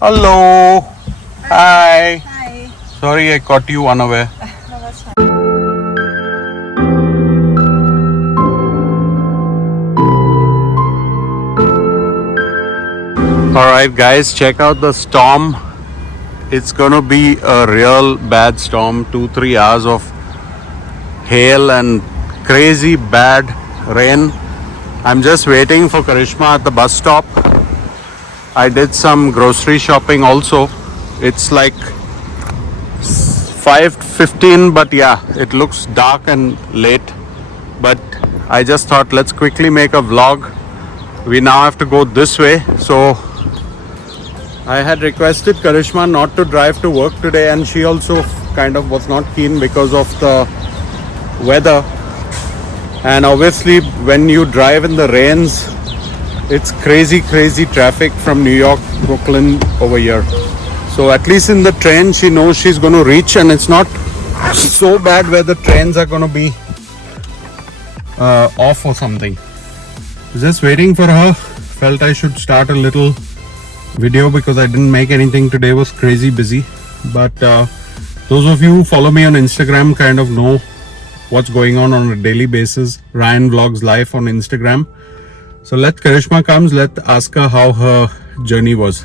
Hello. Hi. Hi. Sorry I caught you unaware. No, that's fine. Alright guys, check out the storm. It's gonna be a real bad storm. 2-3 hours of hail and crazy bad rain. I'm just waiting for Karishma at the bus stop. I did some grocery shopping also. It's like 5:15, but yeah, it looks dark and late. But I just thought let's quickly make a vlog. We now have to go this way. So I had requested Karishma not to drive to work today, and she also kind of was not keen because of the weather. And obviously, when you drive in the rains, it's crazy traffic from New York, Brooklyn over here. So at least in the train, she knows she's going to reach, and it's not so bad where the trains are going to be off or something. Just waiting for her. Felt I should start a little video because I didn't make anything today. Was crazy busy. But those of you who follow me on Instagram kind of know what's going on a daily basis. Ryan Vlogs Life on Instagram. So let Karishma comes, let's ask her how her journey was.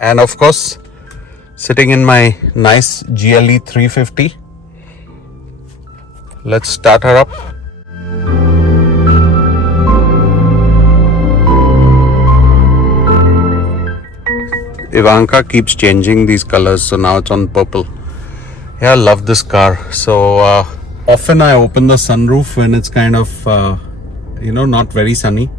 And of course, sitting in my nice GLE 350. Let's start her up. Ivanka keeps changing these colors, so now it's on purple. Yeah, I love this car. So often I open the sunroof when it's kind of not very sunny.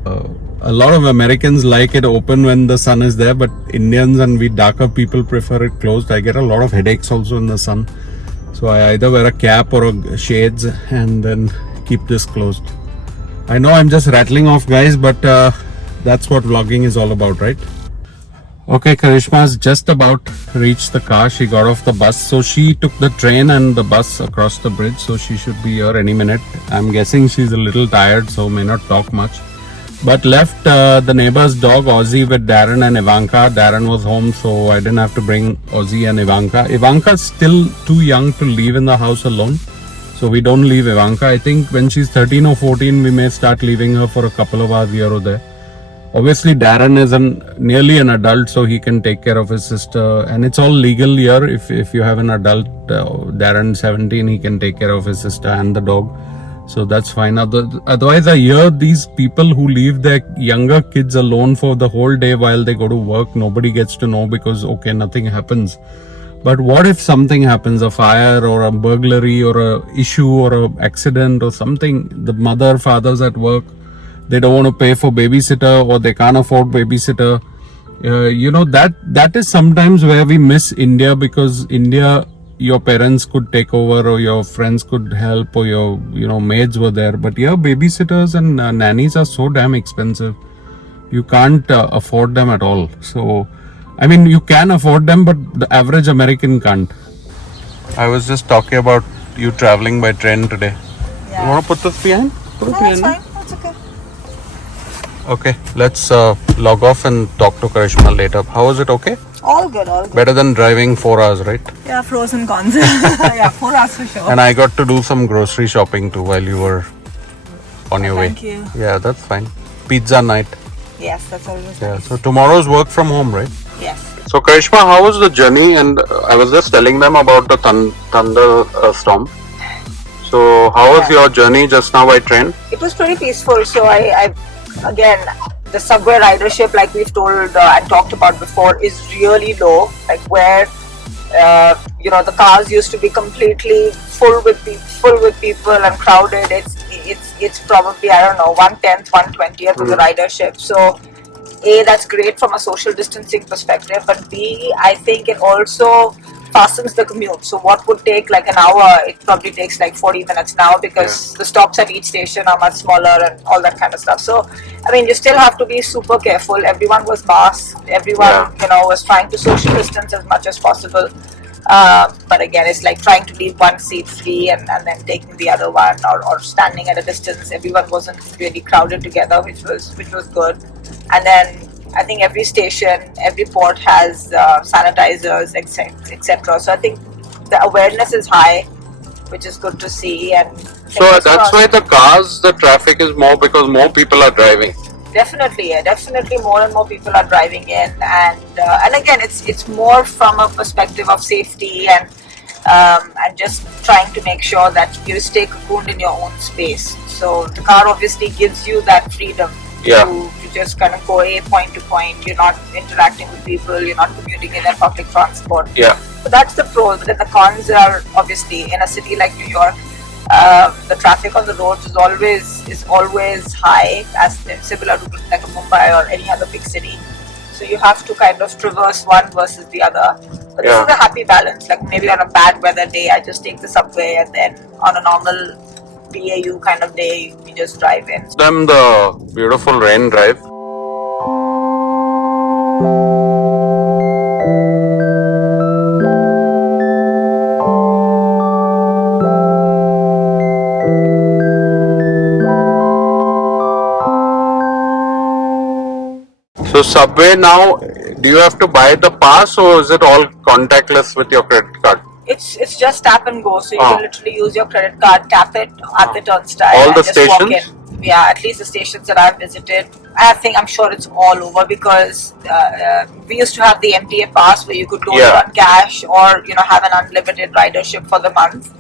A lot of Americans like it open when the sun is there, but Indians and we darker people prefer it closed. I get a lot of headaches also in the sun, so I either wear a cap or shades and then keep this closed. I know I'm just rattling off, guys, but that's what vlogging is all about, right? Okay, Karishma's just about reached the car. She got off the bus. So she took the train and the bus across the bridge. So she should be here any minute. I'm guessing she's a little tired, so may not talk much. But left the neighbor's dog, Ozzy, with Darren and Ivanka. Darren was home, so I didn't have to bring Ozzy and Ivanka. Ivanka's still too young to leave in the house alone. So we don't leave Ivanka. I think when she's 13 or 14, we may start leaving her for a couple of hours here or there. Obviously, Darren is nearly an adult, so he can take care of his sister. And it's all legal here. If you have an adult, Darren 17, he can take care of his sister and the dog. So that's fine. Otherwise, I hear these people who leave their younger kids alone for the whole day while they go to work. Nobody gets to know because, okay, nothing happens. But what if something happens, a fire or a burglary or a issue or an accident or something? The mother, father's at work. They don't want to pay for babysitter or they can't afford babysitter. That is sometimes where we miss India, because India, your parents could take over or your friends could help or your maids were there. But here, babysitters and nannies are so damn expensive. You can't afford them at all. So, I mean, you can afford them, but the average American can't. I was just talking about you traveling by train today. Yeah. You want to put this behind? Put it No, behind. that's fine. That's okay. Okay, let's log off and talk to Karishma later. How was it? Okay? All good, all good. Better than driving 4 hours, right? Yeah, pros and cons. Yeah, 4 hours for sure. And I got to do some grocery shopping too while you were on your way. Thank you. Yeah, that's fine. Pizza night. Yes, that's always Yeah, nice. so tomorrow's work from home, right? Yes. So Karishma, how was the journey? And I was just telling them about the thunder storm. So how was your journey just now by train? It was pretty peaceful. So I again, the subway ridership, like we've told and talked about before, is really low. Like where the cars used to be completely full with people and crowded. It's probably, I don't know, 1/10, 1/20th of the ridership. So A, that's great from a social distancing perspective, but B, I think it also fastens the commute. So what would take like an hour, it probably takes like 40 minutes now, because the stops at each station are much smaller and all that kind of stuff. So, I mean, you still have to be super careful. Everyone was masked. Everyone, was trying to social distance as much as possible. But again, it's like trying to leave one seat free and then taking the other one, or standing at a distance. Everyone wasn't really crowded together, which was good. And then I think every station, every port has sanitizers, etc. So I think the awareness is high, which is good to see. And So that's why the cars, the traffic is more because more people are driving. Definitely, yeah, definitely more and more people are driving in, and again, it's more from a perspective of safety and just trying to make sure that you stay cocooned in your own space. So the car obviously gives you that freedom to just kind of go a point to point. You're not interacting with people. You're not commuting in public transport. Yeah. So that's the pros. But then the cons are obviously in a city like New York. The traffic on the roads is always high, as similar to like a Mumbai or any other big city. So you have to kind of traverse one versus the other. But this is a happy balance. Like maybe on a bad weather day, I just take the subway, and then on a normal BAU kind of day, we just drive in. Them the beautiful rain drive. So Subway now, do you have to buy the pass or is it all contactless with your credit card? It's just tap and go, so you can literally use your credit card, tap it at the turnstile, all and the just stations? walk in. Yeah, at least the stations that I've visited. I'm sure it's all over because we used to have the MTA pass where you could load it on cash or have an unlimited ridership for the month.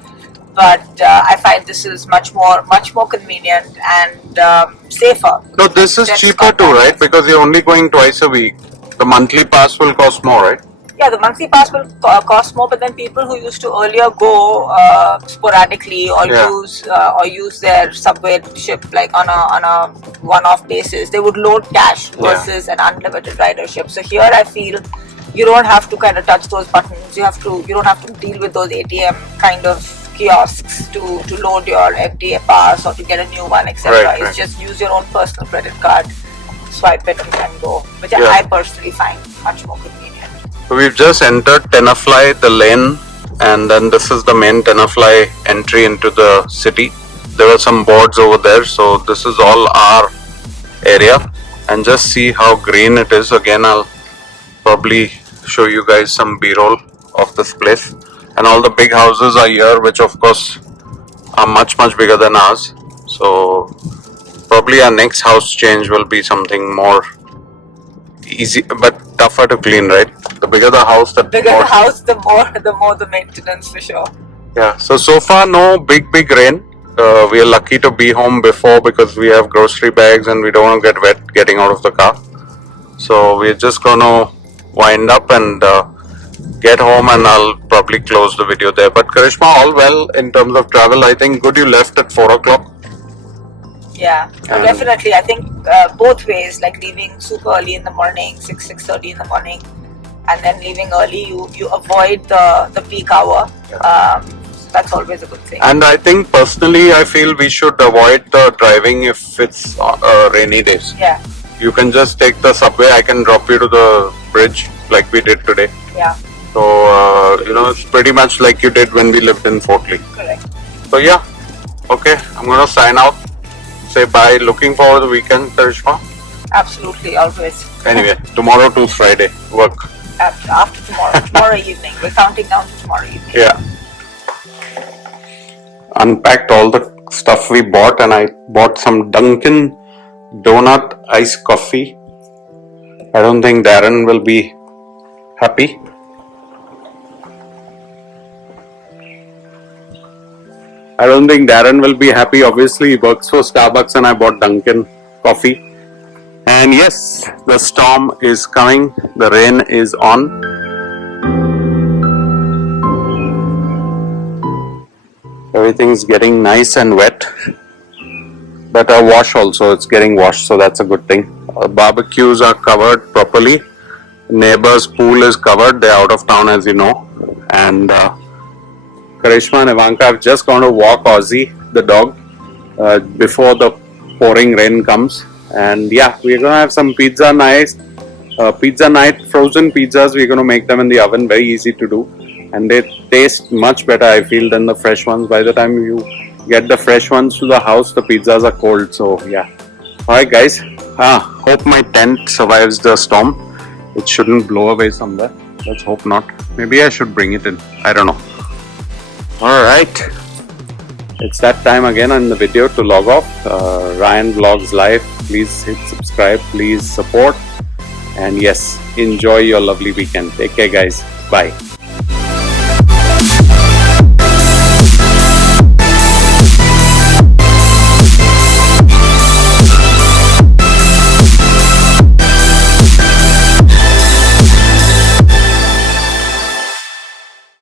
But I find this is much more convenient and safer. No, this is cheaper too, right? Because you're only going twice a week. The monthly pass will cost more, right? Yeah, the monthly pass will cost more, but then people who used to earlier go sporadically or use their subway ship like on a one-off basis, they would load cash versus an unlimited ridership. So here I feel you don't have to kind of touch those buttons. You don't have to deal with those ATM kind of kiosks to load your MTA pass or to get a new one, etc. It's just use your own personal credit card, swipe it and go, which I personally find much more convenient. So we've just entered Tenafly, the lane, and then this is the main Tenafly entry into the city. There are some boards over there, so this is all our area. And just see how green it is. Again, I'll probably show you guys some B-roll of this place. And all the big houses are here, which of course are much bigger than ours. So probably our next house change will be something more easy but tougher to clean, right? The bigger the house, the more the maintenance for sure. Yeah. So far no big rain. We are lucky to be home before because we have grocery bags and we don't want to get wet getting out of the car. So we're just gonna wind up and get home, and I'll probably close the video there. But Karishma, all well in terms of travel. I think good you left at 4 o'clock. Yeah, definitely. I think both ways, like leaving super early in the morning, 6:30 in the morning, and then leaving early, you avoid the peak hour. So that's always a good thing. And I think personally, I feel we should avoid the driving if it's rainy days. Yeah. You can just take the subway. I can drop you to the bridge like we did today. Yeah. So it's pretty much like you did when we lived in Fort Lee. Correct. So yeah, okay. I'm gonna sign out. Say bye. Looking forward to the weekend, Karishma. Absolutely, always. Anyway, tomorrow to Friday work. After tomorrow evening. We're counting down to tomorrow evening. Yeah. Unpacked all the stuff we bought, and I bought some Dunkin' Donut iced coffee. I don't think Darren will be happy. I don't think Darren will be happy. Obviously, he works for Starbucks, and I bought Dunkin' coffee. And yes, the storm is coming. The rain is on. Everything's getting nice and wet. Better wash also. It's getting washed, so that's a good thing. Barbecues are covered properly. Neighbor's pool is covered. They're out of town, as you know. And Karishma and Ivanka have just gone to walk Ozzy, the dog, before the pouring rain comes. And yeah, we're gonna have some pizza night, frozen pizzas. We're gonna make them in the oven, very easy to do, and they taste much better, I feel, than the fresh ones. By the time you get the fresh ones to the house, the pizzas are cold. So yeah. Alright guys, Hope my tent survives the storm. It shouldn't blow away somewhere. Let's hope not. Maybe I should bring it in. I don't know. Alright. It's that time again on the video to log off. Ryan Vlogs Live. Please hit subscribe. Please support. And yes, enjoy your lovely weekend. Take care, guys. Bye.